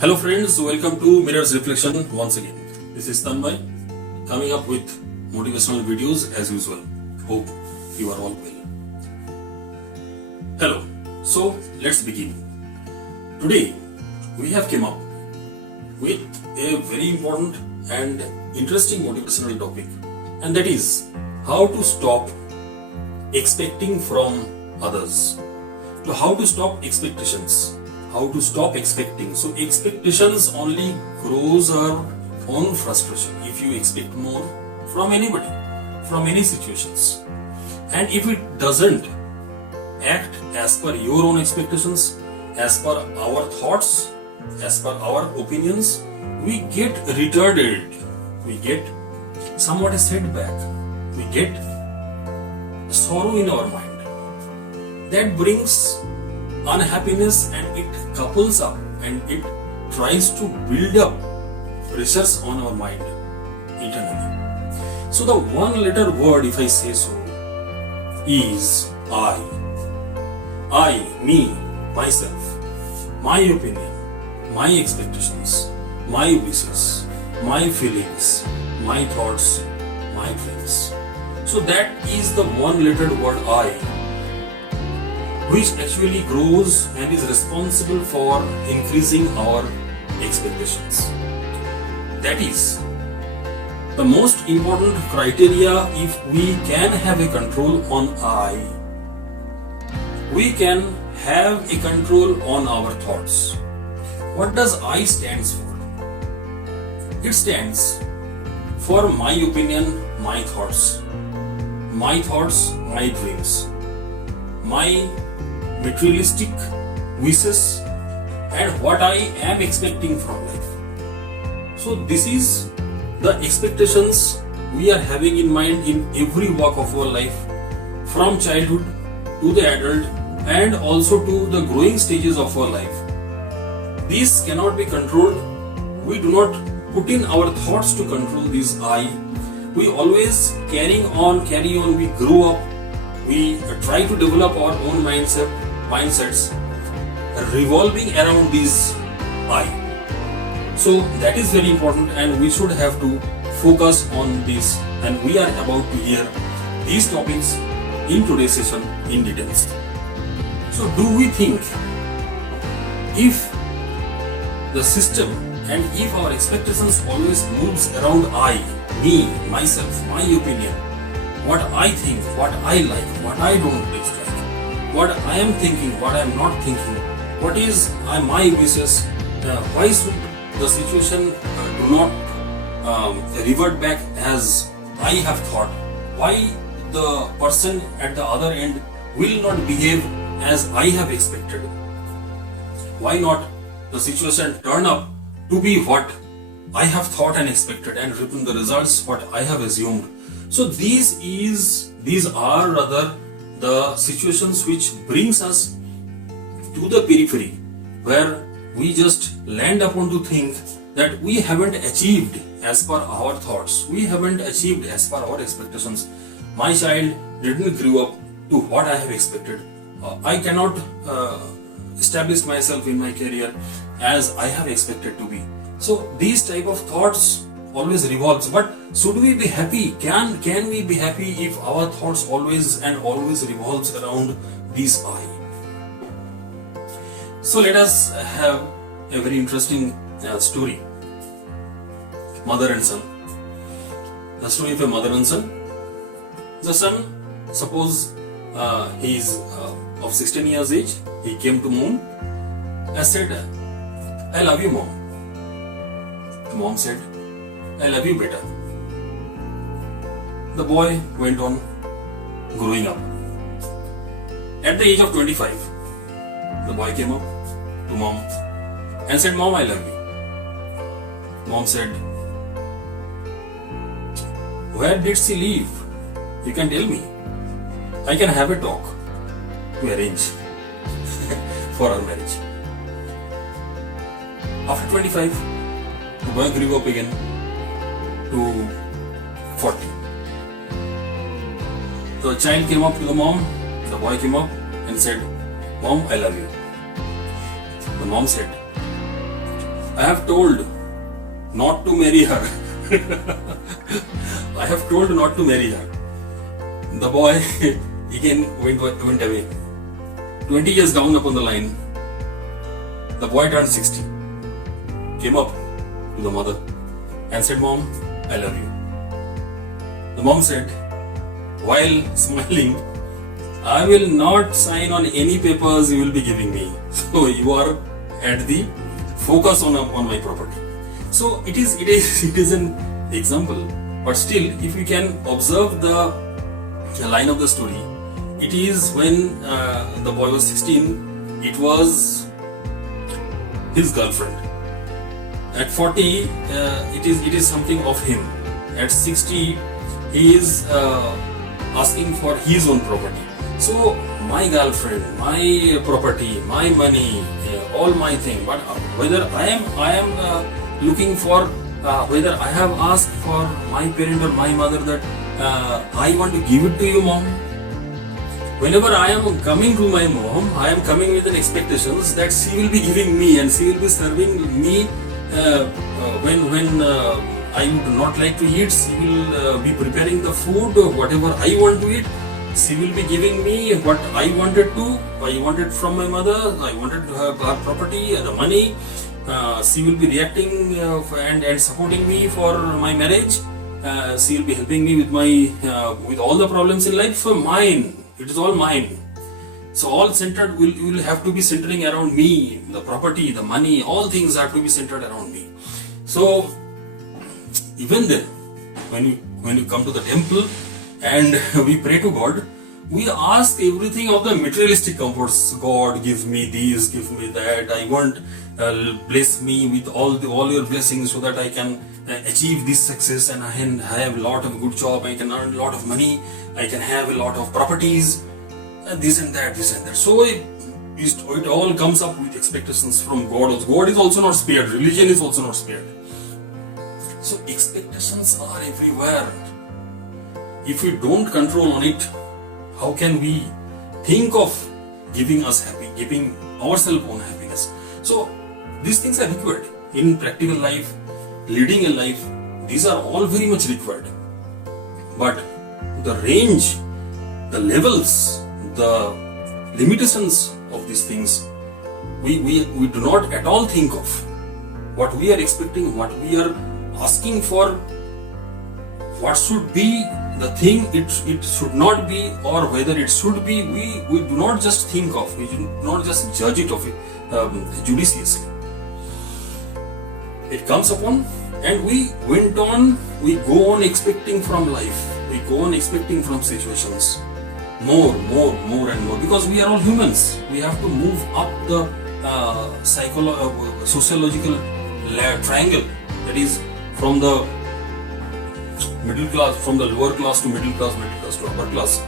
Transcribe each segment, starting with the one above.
Hello friends, welcome to Mirror's Reflection once again. This is Tanmay coming up with motivational videos as usual. Hope you are all well. Hello, so let's begin. Today we have come up with a very important and interesting motivational topic, and that is how to stop expecting from others. So how to stop expectations. How to stop expecting. So expectations only grows our own frustration if you expect more from anybody, from any situations. And if it doesn't act as per your own expectations, as per our thoughts, as per our opinions, we get retarded, we get somewhat a setback, we get sorrow in our mind. That brings unhappiness and it couples up and it tries to build up pressures on our mind internally. So the one letter word, if I say so, is I. I, me, myself, my opinion, my expectations, my wishes, my feelings, my thoughts, my dreams. So that is the one letter word I, which actually grows and is responsible for increasing our expectations. That is the most important criteria. If we can have a control on I, we can have a control on our thoughts. What does I stands for? It stands for my opinion, my thoughts, my dreams, my materialistic wishes, and what I am expecting from life. So this is the expectations we are having in mind in every walk of our life, from childhood to the adult and also to the growing stages of our life. These cannot be controlled. We do not put in our thoughts to control this I. We always carry on, we grow up, we try to develop our own mindsets revolving around this I. So that is very important and we should have to focus on this, and we are about to hear these topics in today's session in details. So do we think if the system and if our expectations always moves around I, me, myself, my opinion, what I think, what I like, what I don't dislike, what I am thinking, what I am not thinking, what is my wishes, why should the situation do not revert back as I have thought, why the person at the other end will not behave as I have expected, why not the situation turn up to be what I have thought and expected and return the results what I have assumed. So these are rather the situations which brings us to the periphery, where we just land upon to think that we haven't achieved as per our thoughts, we haven't achieved as per our expectations. My child didn't grow up to what I have expected. I cannot establish myself in my career as I have expected to be. So these type of thoughts always revolves. But should we be happy? Can we be happy if our thoughts always revolves around this I? So let us have a very interesting story. Mother and son. The story of a mother and son. The son, suppose he is of 16 years age. He came to mom and said, "I love you, mom." The mom said, "I love you, beta." The boy went on growing up. At the age of 25, the boy came up to mom and said, "Mom, I love you." Mom said, "Where did she live? You can tell me. I can have a talk to arrange for our marriage." After 25, the boy grew up again to 40. The child came up to the mom, the boy came up and said, "Mom, I love you." The mom said, I have told not to marry her. I have told not to marry her. The boy again went away. 20 years down upon the line, the boy turned 60, came up to the mother and said, "Mom, I love you." The mom said, while smiling, "I will not sign on any papers you will be giving me. So you are at the focus on my property." So it is an example, but still, if we can observe the line of the story, it is when the boy was 16, it was his girlfriend. At 40, it is something of him. At 60, he is asking for his own property. So my girlfriend, my property, my money, all my thing. But whether I am looking for, whether I have asked for my parent or my mother that I want to give it to you, mom. Whenever I am coming to my mom, I am coming with an expectations that she will be giving me and she will be serving me when I would not like to eat. She will be preparing the food, whatever I want to eat. She will be giving me what I wanted from my mother. I wanted to have her property, the money. She will be reacting and supporting me for my marriage. She will be helping me with all the problems in life. For mine, it is all mine. So all centered will have to be centering around me. The property, the money, all things have to be centered around me. So even then, when you come to the temple and we pray to God, we ask everything of the materialistic comforts. God, give me this, give me that. I want, bless me with all your blessings so that I can achieve this success and I can have a lot of good job. I can earn a lot of money. I can have a lot of properties. This and that. So it all comes up with expectations from God. God is also not spared. Religion is also not spared. So expectations are everywhere. If we don't control on it, how can we think of giving ourselves own happiness? So these things are required in practical life, leading a life. These are all very much required. But the range, the levels, the limitations of these things, we do not at all think of. What we are expecting, what we are asking for, what should be the thing it should not be, or whether it should be, we do not just think of, we do not just judge it of it judiciously. It comes upon and we go on expecting from life, we go on expecting from situations more and more, because we are all humans. We have to move up the sociological triangle, that is from the middle class, from the lower class to middle class to upper class.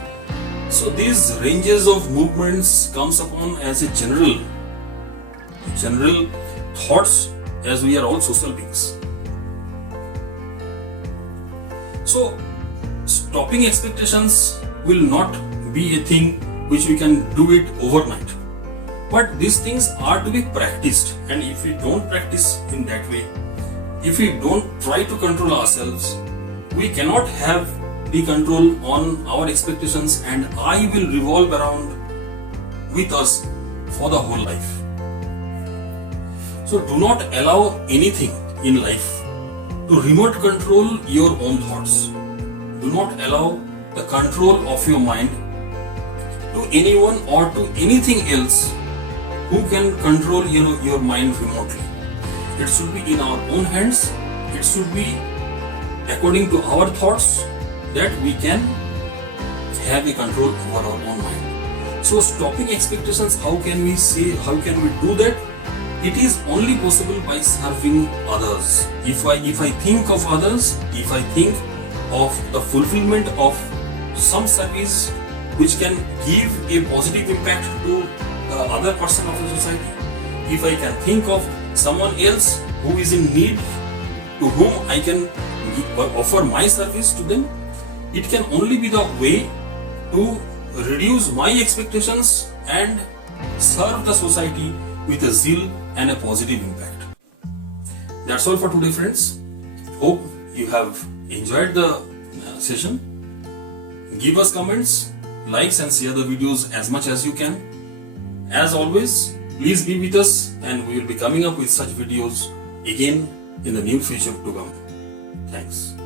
So these ranges of movements comes upon as a general thoughts, as we are all social beings. So stopping expectations will not be a thing which we can do it overnight. But these things are to be practiced, and if we don't practice in that way, if we don't try to control ourselves, we cannot have the control on our expectations, and I will revolve around with us for the whole life. So do not allow anything in life to remote control your own thoughts. Do not allow the control of your mind to anyone or to anything else who can control your mind remotely. It should be in our own hands. It should be according to our thoughts that we can have a control over our own mind. So stopping expectations, how can we do that? It is only possible by serving others. If I think of others, if I think of the fulfillment of some service which can give a positive impact to the other person of the society, if I can think of someone else who is in need, to whom I can offer my service to them, it can only be the way to reduce my expectations and serve the society with a zeal and a positive impact. That's all for today, friends. Hope you have enjoyed the session. Give us comments, likes, and share the videos as much as you can. As always, please be with us, and we will be coming up with such videos again in the near future to come. Thanks.